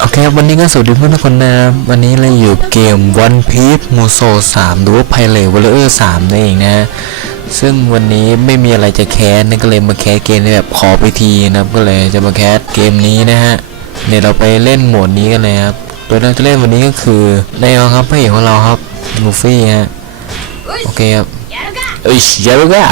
โอเคครับวันนี้ก็สวัสดีเพื่อนทุกคนนะครับวันนี้เราอยู่เกม One Piece m u s o 3หรือว่า Pirate Warrior 3นั่นเองนะฮะซึ่งวันนี้ไม่มีอะไรจะแคสนะก็เลยมาแคสเกมในแบบขอไปทีนะครับก็เลยจะมาแคสเกมนี้นะฮะเดี๋ยวเราไปเล่นโหมดนี้กันเลยครับโดยเราจะเล่นวันนี้ก็คือแน่นอนครับพระเอกของเราครับลูฟี่ฮะโอเคครับเอ้ยเยอะก่ะ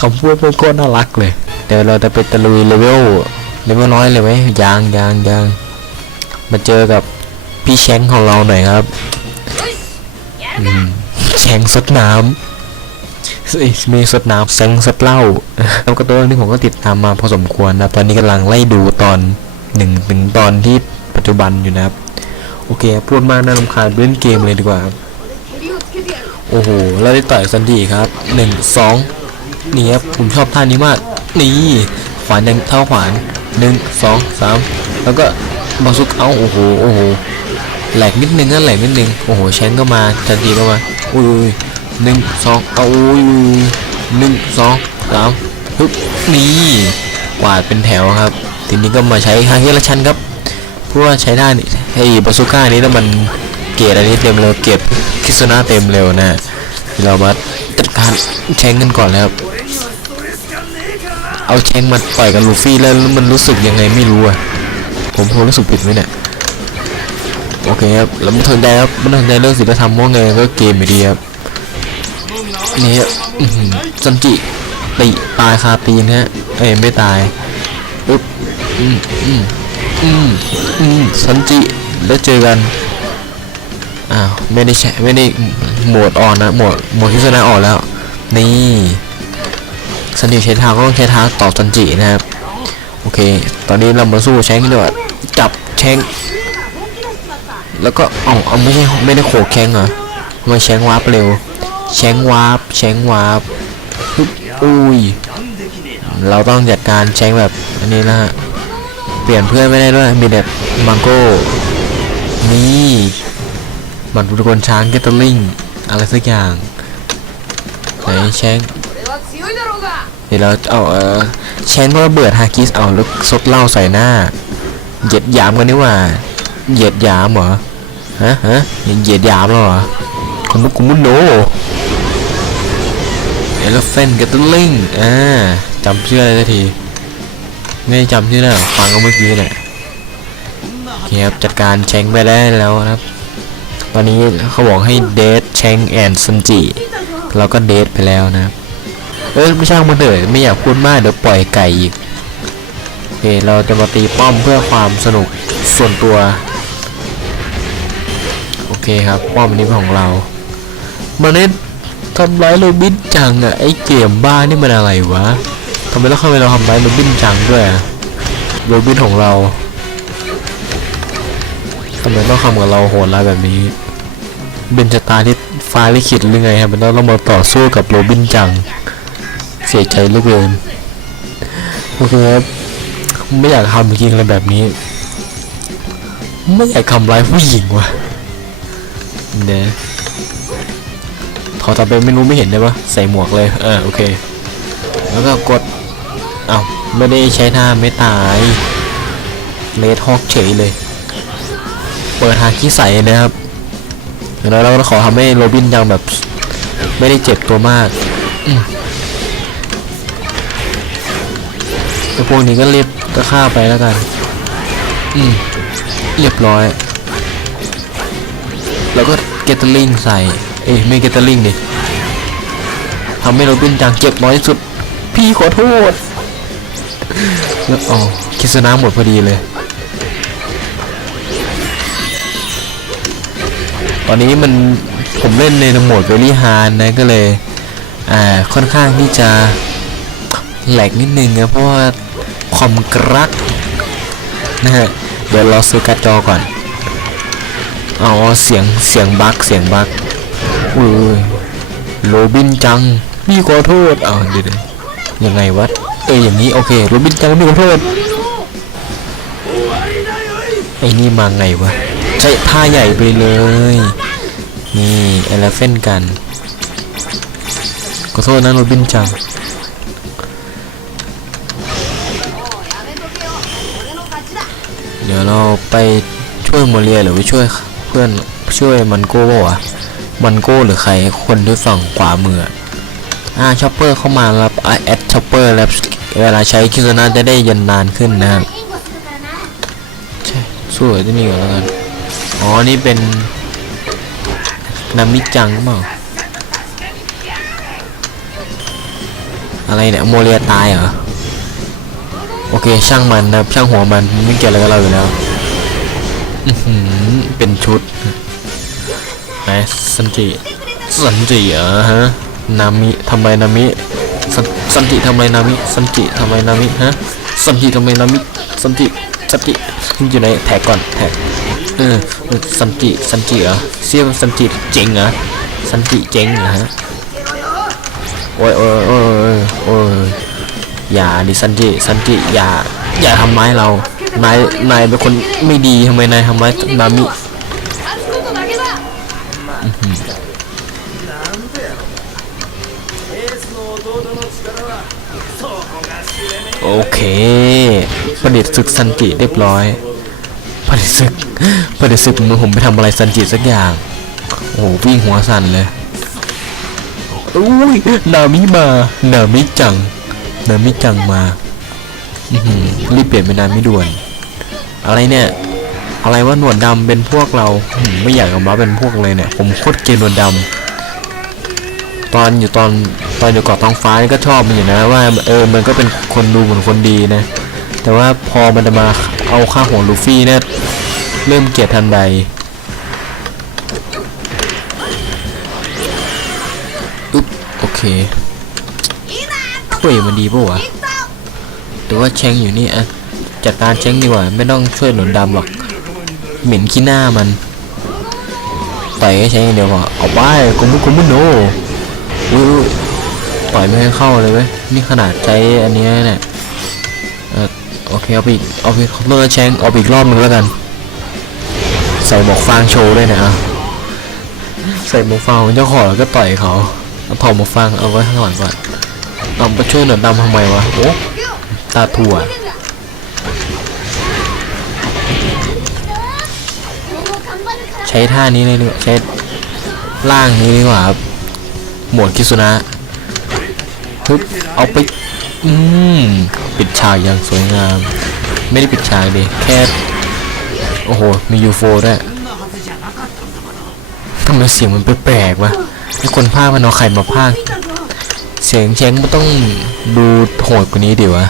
คำพูดพวกโคตรน่ารักเลย เดี๋ยวเราจะไปตะลุยเลเวล เลเวลน้อยเลยไหมยางยางยางมาเจอกับพี่แชงค์ของเราหน่อยครับอืมแชงค์สดน้ำเอ้ยไมีสดน้ำแชงค์สดเหล้าแล้วก็ตัวเรื่องนี้ผมก็ติดตามมาพอสมควรนะตอนนี้กำลังไล่ดูตอนหนึ่งถึงตอนที่ปัจจุบันอยู่นะครับ โอเค พูดมากน่ารำคาญเล่นเกมเลยดีกว่าครับโอ้โหเราได้ต่อยสันดีครับหนึ่งสองนี่ครับผมชอบท่านี้มาก นี่ขวานยังเท่าขวาน หนึ่งสองสามแล้วก็มาซุกเอาโอ้โหโอ้โหแหลกนิดนึงก็แหลกนิดนึงโอ้โหแชงก็มาทันทีก็มาอุ้ยหนึ่งสองเอาอุ้ยหนึ่งสองสามฮึบนี่กวาดเป็นแถวครับ ทีนี้ก็มาใช้ฮาเฮละชันครับเพราะว่าใช้ได้นี่ไอ้บาซูก้านี้แล้วมันเกรอันนี้เต็มเร็วเกรคิสนาเต็มเร็วนะเรามาจัดการแชงกันก่อนแล้ว เอาแชงมาต่อยกับลูฟี่แล้วมันรู้สึกยังไงไม่รู้อะ ผมผมรู้สึกผิดไหมเนี่ย โอเคครับ แล้วไม่สนใจครับไม่สนใจเรื่องศีลธรรมว่าไงก็เกมอยู่ดีครับนี่ครับอื้อหือซันจิติตายคาตีนฮะ เอ้ยไม่ตายปึ๊บอืมอืมอืมอืมซันจิแล้วเจอกัน อ้าว ไม่ได้ใช้ไม่ได้โหมดอ่อนนะโหมดโหมดที่ชนะอ่อนแล้ว นี่ สันติใช้เท้าก็ต้องใช้เท้าต่อสันจินะครับ โอเค ตอนนี้เรามาสู้แชงดีกว่าจับแชงแล้วก็อาเอาไม่ใช่ไม่ได้โขกแชงเหรอมาแชงวาร์ปเร็ว แชงวาร์ปแชงวาร์ปปึ๊บอุ้ย เราต้องจัดการแชงแบบอันนี้นะฮะ เปลี่ยนเพื่อนไม่ได้ด้วย มีแต่มังโก้ นี่บัตรบุคคลช้างเกตเตอร์ลิง อะไรสักอย่าง ไหนแชง ดี๋ยวเราเอาเออแชนก็ระเบิดฮากิสเอาแล้วซดเหล้าใส่หน้าเหยียดหยามกันนี่ว่าเหยียดหยามเหรอฮะฮะเหยียดหยามเหรอคุณมุกคุณมุนโนเอลเฟนกับตลิงอ่าจำชื่ออะไรได้ทีไม่จำชื่อได้หรอฟังก็เมื่อกี้เนี่ยเครับจัดการแชงไปได้แล้วนะครับ ตอนนี้เขาบอกให้เดทแชงแอนซันจิเราก็เดทไปแล้วนะครับ เอ้ยไม่ช่างมันเถอะไม่อยากพูดมากเดี๋ยวปล่อยไก่อีกโอเคเราจะมาตีป้อมเพื่อความสนุกส่วนตัวโอเคครับป้อมนี้ของเรามันนี่ทำร้ายโรบินจังอะไอเกมบ้านี่มันอะไรวะทำไมแล้วทำไมเราทำร้ายโรบินจังด้วยโรบินของเราทำไมต้องทำกับเราโหดร้ายแบบนี้เป็นชะตาที่ฟ้าลิขิตหรือไงครับมันต้องมาต่อสู้กับโรบินจัง สียใจเหลือเกินโอเคครับไม่อยากทำจริงอะไรแบบนี้ ไม่อยากทำร้ายผู้หญิงว่ะเดี๋ยวถอดต่อไปไม่รู้ไม่เห็นได้ปะใส่หมวกเลยเออโอเค แล้วก็กดเอ้าไม่ได้ใช้ท่าไม่ตายเลดฮอกเฉยเลย เปิดหาขี้ใส่นะครับแล้วเราก็ขอทำให้โรบินยังแบบ ไม่ได้เจ็บตัวมาก ไอ้พวกนี้ก็เรีบก็ฆ่าไปแล้วกัน อืม เรียบร้อย แล้วก็เกตเตอร์ลิงใส่ เอ้ยไม่เกตเตอร์ลิงดิทำให้เราเป็นจังเจ็บน้อยสุด พี่ขอโทษ แล้วอ๋อคิสนาหมดพอดีเลย ตอนนี้มันผมเล่นในโหมดเวลี่ฮานนะก็เลย อ่า ค่อนข้างที่จะ แหลกนิดนึงนะเพราะว่าคอมกรักนะฮะเดี๋ยวเราซื้อการ์ดจอก่อนอ๋อเสียงเสียงบั๊กเสียงบั๊กอุ้ยโรบินจังพี่ขอโทษอ้าเดี๋ยวยังไงวะเอออย่างนี้โอเคโรบินจังพี่ขอโทษไอ้นี่มาไงวะใช้ท่าใหญ่ไปเลยนี่เอลเฟนกันขอโทษนะโรบินจัง เดี๋ยวเราไปช่วยโมเรียหรือไปช่วยเพื่อนช่วยมันโก้วะมันโก้หรือใครคนด้วยฝั่งขวามืออ่าช็อปเปอร์เข้ามารับแอดช็อปเปอร์แล้วเวลาใช้คิวนาจะได้ยันนานขึ้นนะใช่สู้ที่นี่ก่อนแล้วกันอ๋อนี่เป็นนามิจังเปล่าอะไรเนี่ยโมเรียตายเหรอ โอเค ช่างมันนะครับ ช่างหัวมันไม่เกี่ยวอะไรกับเราอยู่แล้วอืเป็นชุดไหนสันจิสันจิเหรอฮะนามิทำไมนามิสันสันจิทำไมนามิสันจิทำไมนามิฮะสันจิทำไมนามิสันจิสันจิอยู่ไหนแท็กก่อนแท็กเออสันจิสันจิเหรอเสียสันจิเจ๋งเหรอสันจิเจ๋งเหรอฮะโอ้ยโอ้ยโอ้ยโอ้ย อย่าดิสันจิสันจิอย่าอย่าทำร้ายเรานายนายเป็นคนไม่ดีทำไมนายทำร้ายนามิโอเค ประเด็จศึกซันจิเรียบร้อย ประเด็จศึก ประเด็จศึกมือผมไปทำอะไรซันจิสักอย่าง โอ้โหวิ่งหัวสั่นเลยอุ้ยนามิมา นามิจัง นามิจังมาอืรีบเปลี่ยนเป็นนามิด่วน อะไรเนี่ย อะไรว่าหนวดดำเป็นพวกเรา ไม่อยากเอามาเป็นพวกเลยเนี่ย ผมโคตรเกลียดหนวดดำตอนอยู่ตอนตอนอยู่เกาะท้องฟ้านี่ก็ชอบมันอยู่นะว่า เออมันก็เป็นคนดูเหมือนคนดีนะ แต่ว่าพอมันจะมาเอาค่าหัวลูฟี่เนี่ยเริ่มเกลียดทันใดอุ๊บโอเค ช่วยมันดีปะวะหรือว่าเชงอยู่นี่อะจัดการเชงดีกว่าไม่ต้องช่วยหนุนดำหรอก เหม็นขี้หน้ามันต่อยแค่เชงอย่างเดียวพอเอาไปกุมุกุมุโนอุ้ยต่อยไม่ให้เข้าเลยเว้ยนี่ขนาดใช้อันนี้เนี่ยเออโอเคเอาไปอีกเอาไปคอมเตอร์แชงเอาไปอีกรอบนึงแล้วกัน ใส่หมวกฟางโชว์ด้วยนะอะใส่หมวกฟางของเจ้าของแล้วก็ต่อยเขาเอาถอดหมวกฟางเอาไว้ข้างหลังก่อน เอาไปช่วยหนวดดำทำไมวะโอ้ตาถั่วใช้ท่านี้เลยดีกว่าใช้ล่างนี้ดีกว่าครับหมวดคิสุนะฮึบเอาไปอืมปิดฉากอย่างสวยงาม ไม่ได้ปิดฉากดิแค่โอ้โหมียูโฟด้วยทำไมเสียงมันแปลกๆวะไอคนภาคมันเอาไข่มาภาค สียงเชีงมันต้องดูโหดกว่านี้ดิวะ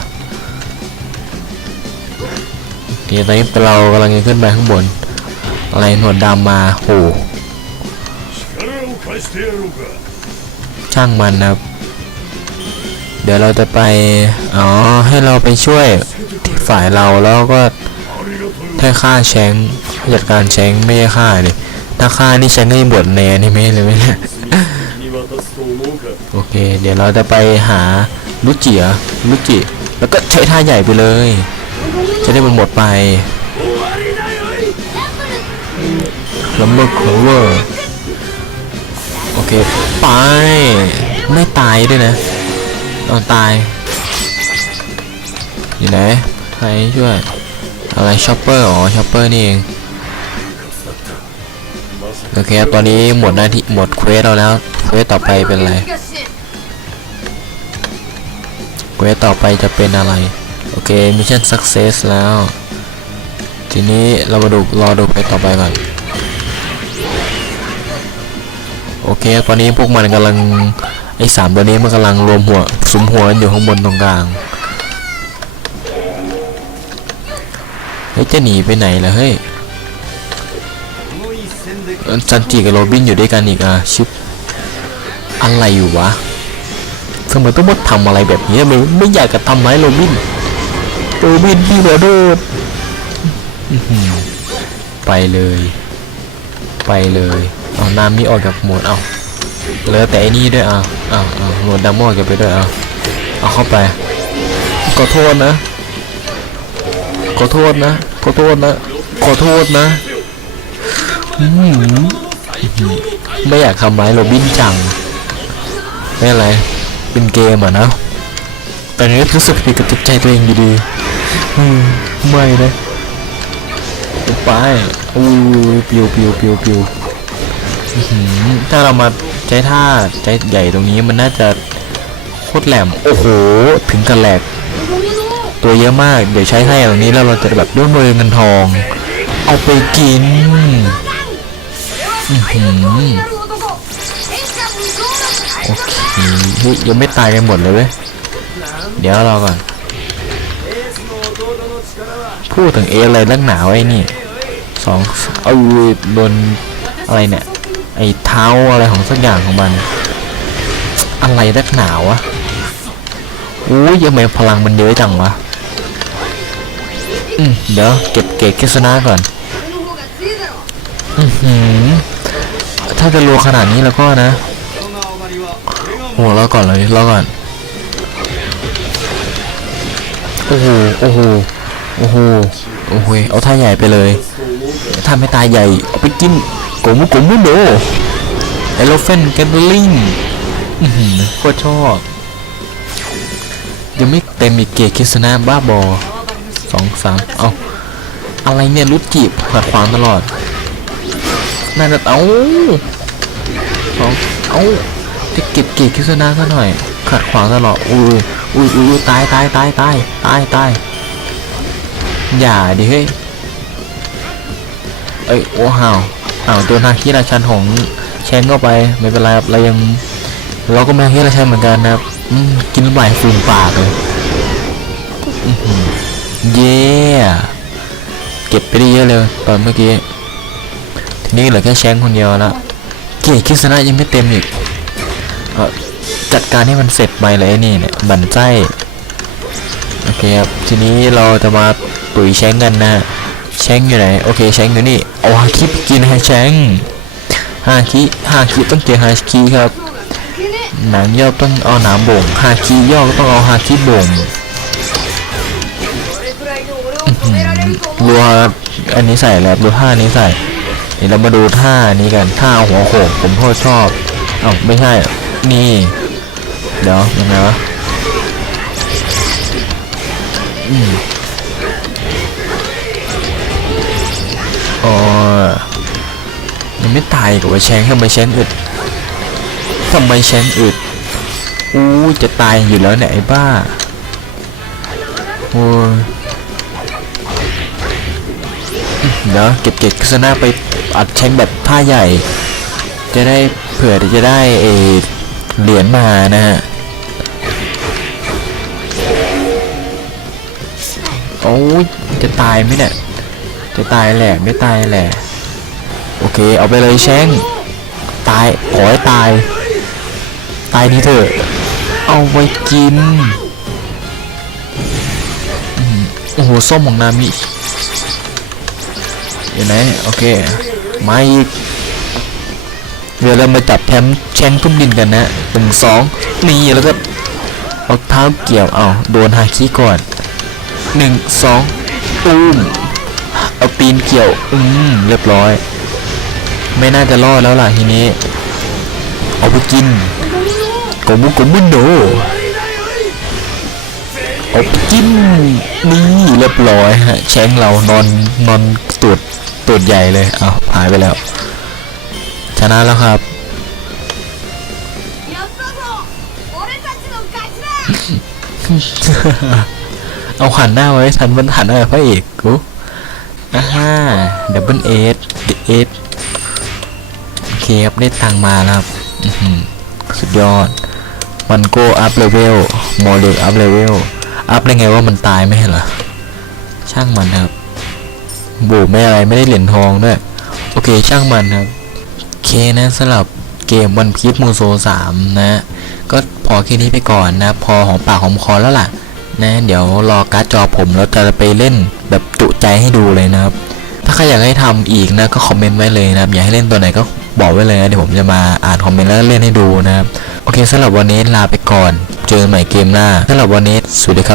เดี๋ยวตอนนี้เรากำลังจะขึ้นไปข้างบน อะไรหนวดดำมาโหช่างมันครับ เดี๋ยวเราจะไป อ๋อ ให้เราไปช่วยที่ฝ่ายเราแล้วก็ถ้าฆ่าแชงจัดการแชงไม่ใช่ฆ่าเลยถ้าฆ่านี่แชงให้บทแนนใช่ไหมเลยไมเนี่ย เคเดี๋ยวเราจะไปหาลุจิเหรอลุจิ แล้วก็ใช้ท่าใหญ่ไปเลย จะได้มันหมดไปลัมเบอร์คเวอร์โอเค ไป ไม่ตายด้วยนะตอนตาย อยู่ไหนใครช่วย อะไรช็อปเปอร์อ๋อช็อปเปอร์นี่เองโอเคครับตอนนี้หมดหน้าที่หมดเควสเราแล้ว เควสต่อไปเป็นอะไร เควสต่อไปจะเป็นอะไร โอเคมิชชั่นสักเซสแล้ว ทีนี้เรามาดูรอดูเควสต่อไปก่อน โอเค ตอนนี้พวกมันกำลัง ไอ้สามตัวนี้มันกำลังรวมหัวสุมหัวกันอยู่ข้างบนตรงกลางเฮ้ยจะหนีไปไหนล่ะเฮ้ยเอ้ยซันจิกับโรบินอยู่ด้วยกันอีกอะชิปอะไรอยู่วะ ทำไมต้องมาทำอะไรแบบนี้ไม่ไม่อยากจะทำร้ายโรบินโรบินพี่ขอโทษอื้อหือไปเลย ไปเลยเอาน้ำนี่ออกจากหมดเอาเหลือแต่อ้นี่ด้วยเอาเอาเอาโหมดดำมอดกันไปด้วยเอาเอาเข้าไปขอโทษนะ ขอโทษนะ ขอโทษนะ ขอโทษนะ ไม่อยากทำร้ายโรบินจัง ไม่อะไร เป็นเกมอะนะ แต่นี้รู้สึกผิดกับจิตใจตัวเองอยู่ดีอืมไม่นะไปอู้ปิวปิวปิวปิวอื้อหือถ้าเรามาใช้ท่าใจใหญ่ตรงนี้มันน่าจะโคตรแหลม โอ้โห ถึงกันแหลก ตัวเยอะมาก เดี๋ยวใช้ท่าอย่างนี้แล้วเราจะแบบด้วยมือเงินทอง เอาไปกิน อื้อหือ โอเคเฮ้ยยังไม่ตายกันหมดเลยเว้ยเดี๋ยวเราก่อนพูดถึงเออะไรนักหนาวไอ้นี่สองเอาโดนอะไรเนี่ยไอ้เท้าอะไรของสักอย่างของมัน อะไรนักหนาวะอู้ยยังไงพลังมันเยอะจังวะเดี๋ยวเก็บเกรดคิสนาก่อนอือถ้าจะรัวขนาดนี้แล้วก็นะ โอ้รอก่อนเลยรอก่อน โอ้โห โอ้โห โอ้โห โอ้โห เอาท่าใหญ่ไปเลยถ้าไม่ตายใหญ่ เอาไปกินโกมุโกมุโดเอลเฟนแกนลิงอือหือโคตรชอบ ยังไม่เต็มอีกเกคิสนาบ้าบอสองสามเอาอะไรเนี่ยรุดจีบขัดขวางตลอดน่าจะเอาสองเอา จะเก็บเกียรติคิสนาซะหน่อย ขัดขวางตลอดอุ้ยอุ้ยอุ้ยตายตายตายตายตายตายอย่าดิเฮ้ยเอ้ยโอ้ห่าวอ้าวตัวนาคีราชันของแชงเข้าไปไม่เป็นไรครับเรายังเราก็มาคีราชันเหมือนกันนะครับกินใบฟูมปากเลยอื้อเย้เก็บไปได้เยอะเลยตอนเมื่อกี้ทีนี้เหลือแค่แชงคนเดียวละเกียรติคิสนะยังไม่เต็มอีก จัดการให้มันเสร็จไปเลยนี่เนี่ยบั่นไส้โอเคครับทีนี้เราจะมาตุ๋ยแชงกันนะแชงอยู่ไหนโอเคแชงอยู่นี่เอาฮาคิปกินฮาแชงฮาคิฮาคิต้องเจอฮาคิครับหนังย่อต้องเอาหนามบ่งฮาคิย่อกต้องเอาฮาคิบ่งรัวอันนี้ใส่แล้วรัวท่านี้ใส่เดี๋ยวเรามาดูท่านี้กันท่าหัวโขกผมโคตรชอบเอ้าไม่ใช่ นี่ เดี๋ยวยังไงวะอืมอ๋อยังไม่ตายกับว่าแชงทำไมแชงอึดทำไมแชงอึดอู้จะตายอยู่แล้วเนี่ยไอ้บ้าโอ้ยเดี๋ยวเก็บเก็บคุสนาไปอัดแชงแบบท่าใหญ่ จะได้เผื่อจะได้เออ เหรียญมานะฮะโอ้ยจะตายไหมเนี่ย จะตายแหละไม่ตายแหละ โอเค เอาไปเลยแชงตายขอให้ตาย ตายนี้เถอะ เอาไว้กิน โอ้โห ส้มของนามิอยู่ไหน โอเค มาอีก เดี๋ยวเรามาจับแทมแชงทุ่มดินกันนะหนึ่งสองนี่แล้วก็เอาเท้าเกี่ยวเอาโดนฮาคิก่อนหนึ่งสองตูมเอาตีนเกี่ยว อืมเรียบร้อย ไม่น่าจะรอดแล้วล่ะทีนี้ เอาไปกินกมุกมุนโดเอาไปกินนี่เรียบร้อยฮะแชงเรานอนนอนตูดตูดใหญ่เลยเอาหายไปแล้ว ชนะแล้วครับ เอาหันหน้าไว้ทันมันหันหน้าไปพระเอกกูอ่าฮ่าดับเบิลเอสเอสโอเคครับได้ตังค์มาแล้วครับอื้อหือสุดยอด มันโกอัพเลเวลโมเดลอัพเลเวลอัพได้ไงว่ามันตายไม่ใช่เหรอ ช่างมันครับบูไม่อะไรไม่ได้เหรียญทองด้วย โอเคช่างมันครับโอ เคนะสำหรับเกมวันพีชมูโซ3 นะ ก็พอแค่นี้ไปก่อนนะ พอของปากของคอแล้วล่ะ นะ เดี๋ยวรอการ์ดจอผมแล้วจะไปเล่นแบบจุใจให้ดูเลยนะครับ ถ้าใครอยากให้ทำอีกนะ ก็คอมเมนต์ไว้เลยนะครับ อยากให้เล่นตัวไหนก็บอกไว้เลยนะเดี๋ยวผมจะมาอ่านคอมเมนต์แล้วเล่นให้ดูนะครับ โอเคสำหรับวันนี้ลาไปก่อน เจอกันใหม่เกมหน้าสำหรับวันนี้สวัสดีครับ